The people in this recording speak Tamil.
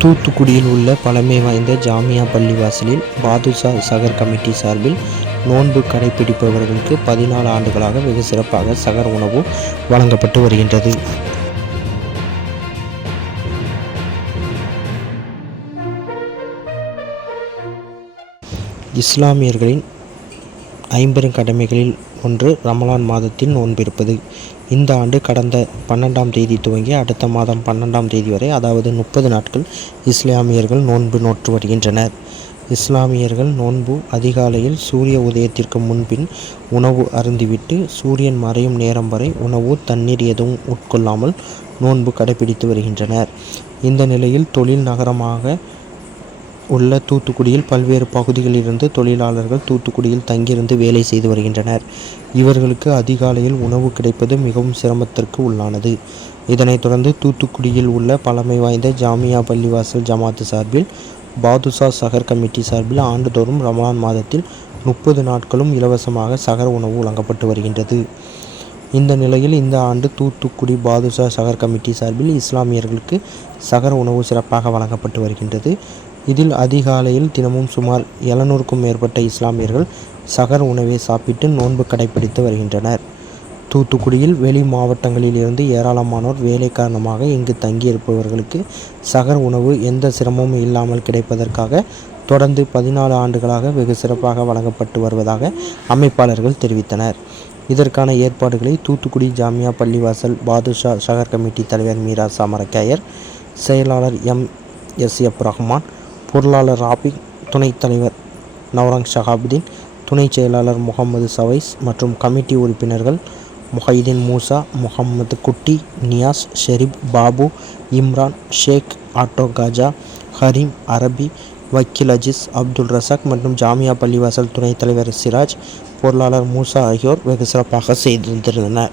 தூத்துக்குடியில் உள்ள பழமை வாய்ந்த ஜாமியா பள்ளிவாசலில் பாதுஷா சகர் கமிட்டி சார்பில் நோன்பு கடைபிடிப்பவர்களுக்கு பதினாலு ஆண்டுகளாக வெகு சிறப்பாக சகர் உணவு வழங்கப்பட்டு வருகின்றது. இஸ்லாமியர்களின் ஐம்பெரும் கடமைகளில் ஒன்று ரமலான் மாதத்தில் நோன்பிருப்பது இந்த ஆண்டு கடந்த பன்னெண்டாம் தேதி துவங்கி அடுத்த மாதம் பன்னெண்டாம் தேதி வரை அதாவது முப்பது நாட்கள் இஸ்லாமியர்கள் நோன்பு நோற்று வருகின்றனர். இஸ்லாமியர்கள் நோன்பு அதிகாலையில் சூரிய உதயத்திற்கு முன்பின் உணவு அருந்திவிட்டு சூரியன் மறையும் நேரம் வரை உணவு தண்ணீர் எதுவும் உட்கொள்ளாமல் நோன்பு கடைபிடித்து வருகின்றனர். இந்த நிலையில் தொழில் நகரமாக உள்ள தூத்துக்குடியில் பல்வேறு பகுதிகளிலிருந்து தொழிலாளர்கள் தூத்துக்குடியில் தங்கியிருந்து வேலை செய்து வருகின்றனர். இவர்களுக்கு அதிகாலையில் உணவு கிடைப்பது மிகவும் சிரமத்திற்கு உள்ளானது. இதனைத் தொடர்ந்து தூத்துக்குடியில் உள்ள பழமை வாய்ந்த ஜாமியா பள்ளிவாசல் ஜமாத்து சார்பில் பாதுஷா சகர் கமிட்டி சார்பில் ஆண்டுதோறும் ரமலான் மாதத்தில் முப்பது நாட்களும் இலவசமாக சகர் உணவு வழங்கப்பட்டு வருகின்றது. இந்த நிலையில் இந்த ஆண்டு தூத்துக்குடி பாதுஷா சகர் கமிட்டி சார்பில் இஸ்லாமியர்களுக்கு சகர் உணவு சிறப்பாக வழங்கப்பட்டு வருகின்றது. இதில் அதிகாலையில் தினமும் சுமார் எழுநூறுக்கும் மேற்பட்ட இஸ்லாமியர்கள் சகர் உணவை சாப்பிட்டு நோன்பு கடைபிடித்து வருகின்றனர். தூத்துக்குடியில் வெளி மாவட்டங்களில் இருந்து ஏராளமானோர் வேலை காரணமாக இங்கு தங்கியிருப்பவர்களுக்கு சகர் உணவு எந்த சிரமமும் இல்லாமல் கிடைப்பதற்காக தொடர்ந்து பதினாலு ஆண்டுகளாக வெகு சிறப்பாக வழங்கப்பட்டு வருவதாக அமைப்பாளர்கள் தெரிவித்தனர். இதற்கான ஏற்பாடுகளை தூத்துக்குடி ஜாமியா பள்ளிவாசல் பாதுஷா சகர் கமிட்டி தலைவர் மீரா சாமரக்காயர் செயலாளர் எம் எஸ் எப் ரஹ்மான் பொருளாளர் ராபி துணைத் தலைவர் நவரங் ஷஹாபுதீன் துணைச் செயலாளர் முகமது சவைஸ் மற்றும் கமிட்டி உறுப்பினர்கள் முஹைதீன் மூசா முகமது குட்டி நியாஸ் ஷெரீப் பாபு இம்ரான் ஷேக் ஆட்டோ காஜா ஹரீம் அரபி வக்கீல் அஜிஸ் அப்துல் ரசாக் மற்றும் ஜாமியா பள்ளிவாசல் துணைத் தலைவர் சிராஜ் பொருளாளர் மூசா ஆகியோர் வெகு சிறப்பாக செய்திருந்திருந்தனர்